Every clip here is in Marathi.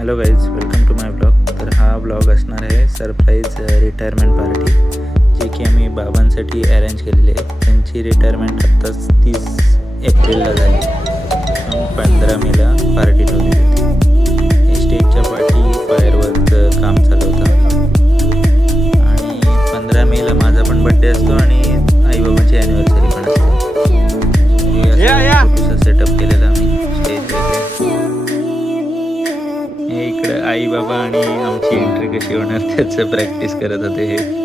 Hello guys, welcome to my blog. तर हा ब्लॉग असणार आहे सरप्राईज रिटायरमेंट पार्टी, जे की आम्ही बाबांसाठी अरेंज केलेली आहे. त्यांची रिटायरमेंट आत्ताच 30 एप्रिलला झाली. 15 मेला पार्टी ठेवली होती. स्टेजच्या पार्टी फायरवर्कचं काम चालू होतं आणि 15 मेला माझा पण बड्डे असतो आणि आईबाबांची ॲनिव्हर्सरी पण असते. सेटअप केलेला आम्ही स्टेज हे इकडं आई बाबा आणि आमची एंट्री कशी होणार त्याचं प्रॅक्टिस करत होते. हे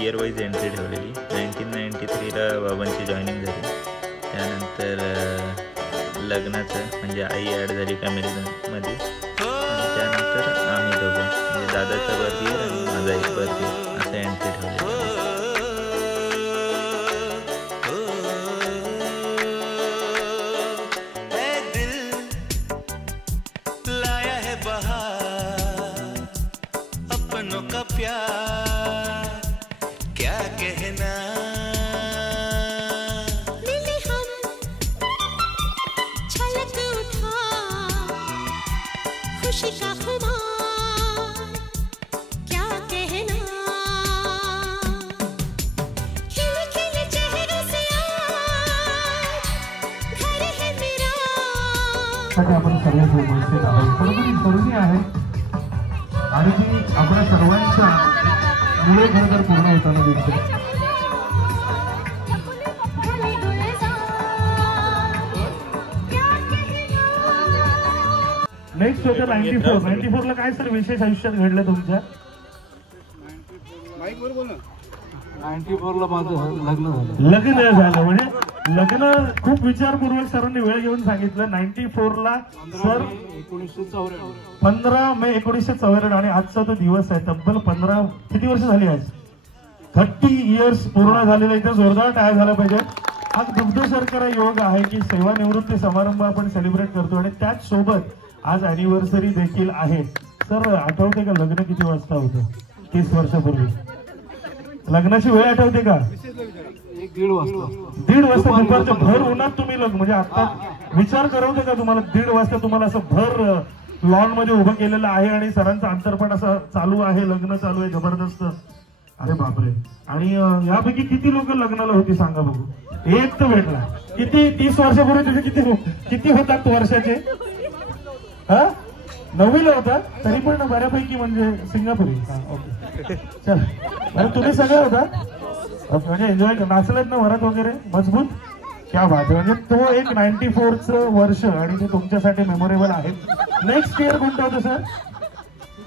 इयर वाईज एंट्री ठेवलेली. 1993ला बाबांची जॉईनिंग झाली. त्यानंतर लग्नाचं म्हणजे आई ॲड झाली फॅमिलीमध्ये आणि त्यानंतर आम्ही दोघं म्हणजे दादाचा बर्थ इयर आणि माझा एक बर्थ इयर असं एंट्री ठेवलेली. आपण सर्व उपस्थित आहोत. बरोबर जरुरी आहे आणि ती आपल्या सर्वांच्या मुळे खरं तर पूर्ण होताना दिसते. नेक्स्ट होतं 94 ला काय सर विशेष आयुष्यात घडलं तुमच्या? 94 ला माझं लग्न झालं म्हणजे लग्न खूप विचारपूर्वक सरांनी वेळ घेऊन सांगितलं. 94 ला सर 15 मे 1994 आणि आजचा तो दिवस आहे. तब्बल 15 किती वर्ष झाली आज? 30 इयर्स पूर्ण झालेला. इथे जोरदार टाळ्या झाला पाहिजे. हा दुग्धशर्करा योग आहे की सेवानिवृत्ती समारंभ आपण सेलिब्रेट करतो आणि त्याच सोबत आज अॅनिव्हर्सरी देखील आहे. सर आठवते का लग्न किती वाजता होतं 30 वर्षापूर्वी? लग्नाची वेळ आठवते का? 1:30 वाजता दुपारच्या भर उन्हात तुम्ही लग्न म्हणजे आता विचार करवते का तुम्हाला 1:30 वाजता तुम्हाला असं भर लॉन मध्ये उभं केलेलं आहे आणि सरांचं अंतरपण असं चालू आहे, लग्न चालू आहे जबरदस्त. अरे बापरे. आणि यापैकी किती लोक लग्नाला होती सांगा बघू? एक तर भेटला. किती 30 वर्षापूर्वी तुझे किती होतात वर्षाचे? हा 9वीला होता तरी पण बऱ्यापैकी म्हणजे सिंगापुरी. ओके चल बरं तुम्ही सगळे होता म्हणजे एन्जॉय नाचलेत ना वरात वगैरे मजबूत. क्या बात आहे. म्हणजे तो एक 94चं वर्ष आणि ते तुमच्यासाठी मेमोरेबल आहे. नेक्स्ट इयर कोणतं होतं सर?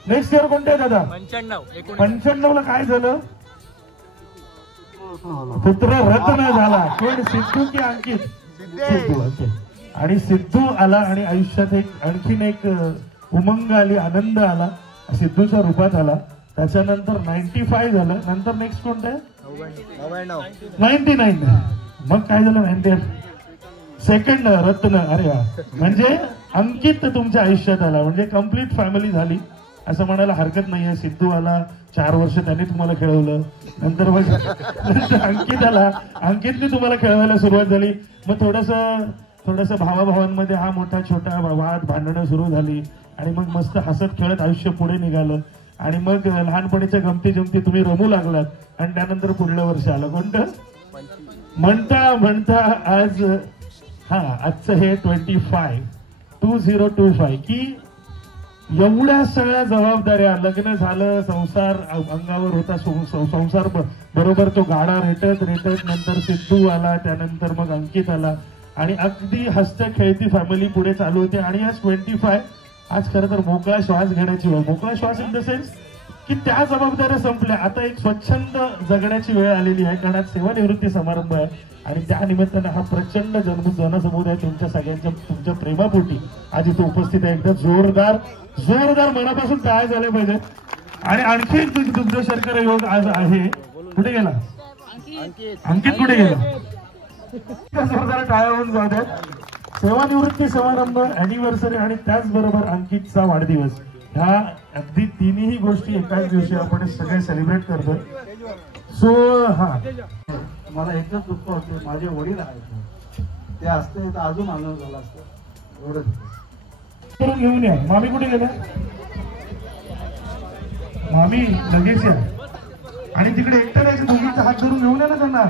नेक्स्ट इयर कोणतं आहे दादा? 95 ला काय झालं? पुत्र रत्न झाला. कोण? सिद्धू की अंकित? सिद्धू. ओके. आणि सिद्धू आला आणि आयुष्यात एक आणखीन एक उमंग आली, आनंद आला, सिद्धूच्या रूपात आला. त्याच्यानंतर 95 झालं. नंतर नेक्स्ट कोणतं आहे? 99. मग काय झालं? 98. सेकंड रत्न. अरे वा, म्हणजे अंकित तुमच्या आयुष्यात आला, म्हणजे कम्प्लीट फॅमिली झाली असं म्हणायला हरकत नाहीये. सिद्धू आला, 4 वर्ष त्यांनी तुम्हाला खेळवलं, नंतर मग अंकित आला, अंकितने तुम्हाला खेळवायला सुरुवात झाली. मग थोडस भावाभावांमध्ये हा मोठा छोटा वाद भांडणं सुरू झाली आणि मग मस्त हसत खेळत आयुष्य पुढे निघालं. आणि मग लहानपणीच्या गमती जमती तुम्ही रमू लागलात आणि त्यानंतर पुढलं वर्ष आलं कोणतं म्हणता आज आजचं हे 2025 की एवढ्या सगळ्या जबाबदाऱ्या, लग्न झालं, संसार अंगावर होता, संसार बरोबर तो गाडा रेटत नंतर सिद्धू आला, त्यानंतर मग अंकित आला आणि अगदी हसत खेळती फॅमिली पुढे चालू होते. आणि आज 25 आज खरं तर मोकळा श्वास घेण्याची वेळ, मोकळा श्वास इन द सेन्स की त्या जबाबदाऱ्या संपल्या, आता एक स्वच्छंद जगण्याची वेळ आलेली आहे. कारण आज सेवानिवृत्ती समारंभ आहे आणि त्या निमित्तानं हा प्रचंड जनसमुदाय तुमच्या सगळ्यांच्या तुमच्या प्रेमापोटी आज इथे उपस्थित आहे. एकदा जोरदार मनापासून टाळ्या झाल्या पाहिजे. आणि आणखी एक दुग्ध शर्करा योग आज आहे. कुठे गेला अंकित, कुठे गेला? जोरदार टाळ्या होऊन जाऊ द्या. सेवानिवृत्ती समारंभ, अॅनिव्हर्सरी आणि त्याचबरोबर अंकितचा वाढदिवस, ह्या अगदी तिन्ही गोष्टी एकाच दिवशी आपण सगळे सेलिब्रेट करतोय. सो मला एकच दुःख होतं, माझे वडील आहेत, ते असते तर अजून आनंद झाला असतं. एवढंच करून घेऊन या. मामी कुठे गेल्या? मामी लगेच या. आणि तिकडे एकट्या जायचं, दोघींचा हात धरून घेऊन या ना त्यांना.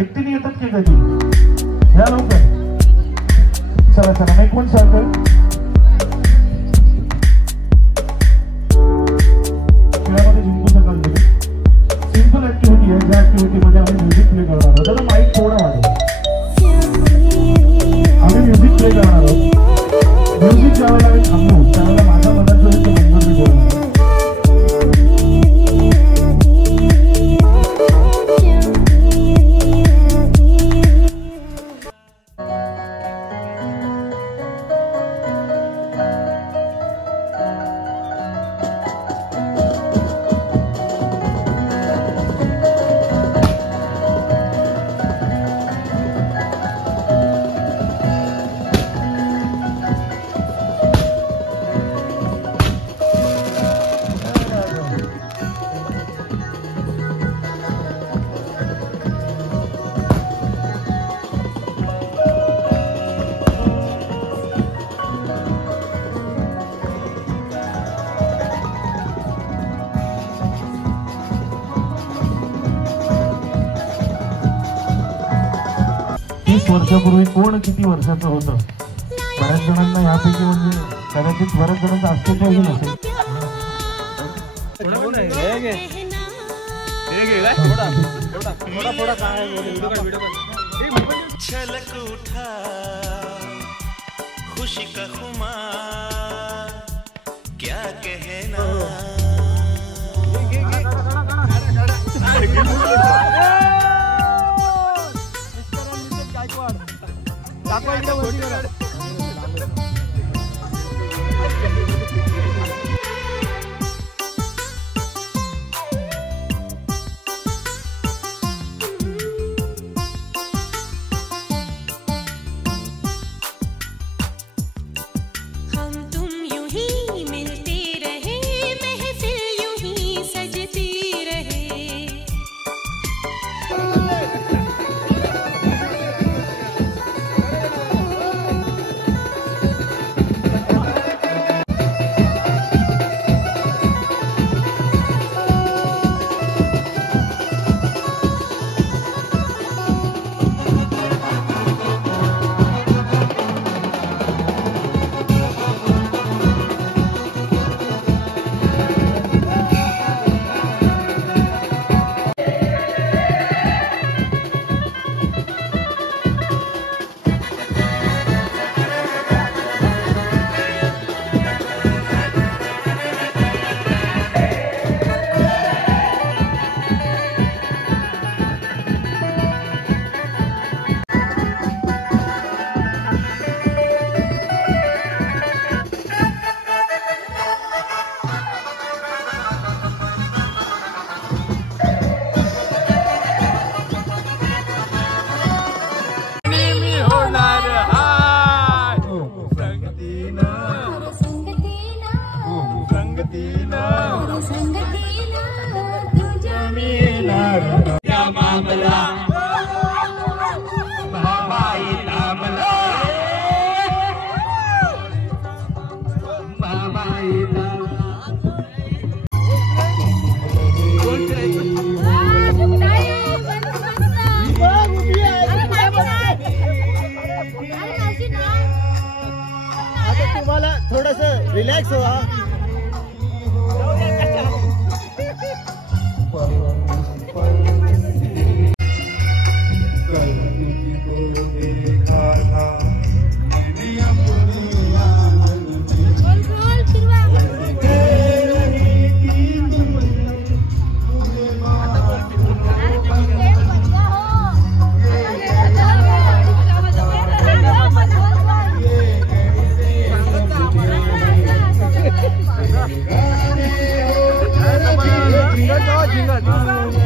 एकटीने येतात की कधी? या लवकर. चला एक मिनिट सांगतो. खेळामध्ये जिंकू शकाल तुम्ही. सिंपल ऍक्टिव्हिटी आहे, ज्या ऍक्टिव्हिटीमध्ये आम्ही म्युझिक प्ले करणार आहोत. त्याला माईक थोडा वाढव. आम्ही म्युझिक प्ले करणार आहोत. म्युझिक ज्यावेळेला आम्ही थांबू त्यावेळेला माझ्या मनात जो एक नंबर मी बोलणार. वर्षापूर्वी कोण किती वर्षाचं होतं? बऱ्याच जणांना यापैकी म्हणजे कदाचित बऱ्याच जणांचं अस्तित्वही नसेल. छलक उठा खुशी का खुमार क्या कहना. रिलॅक्स हो. झिंगत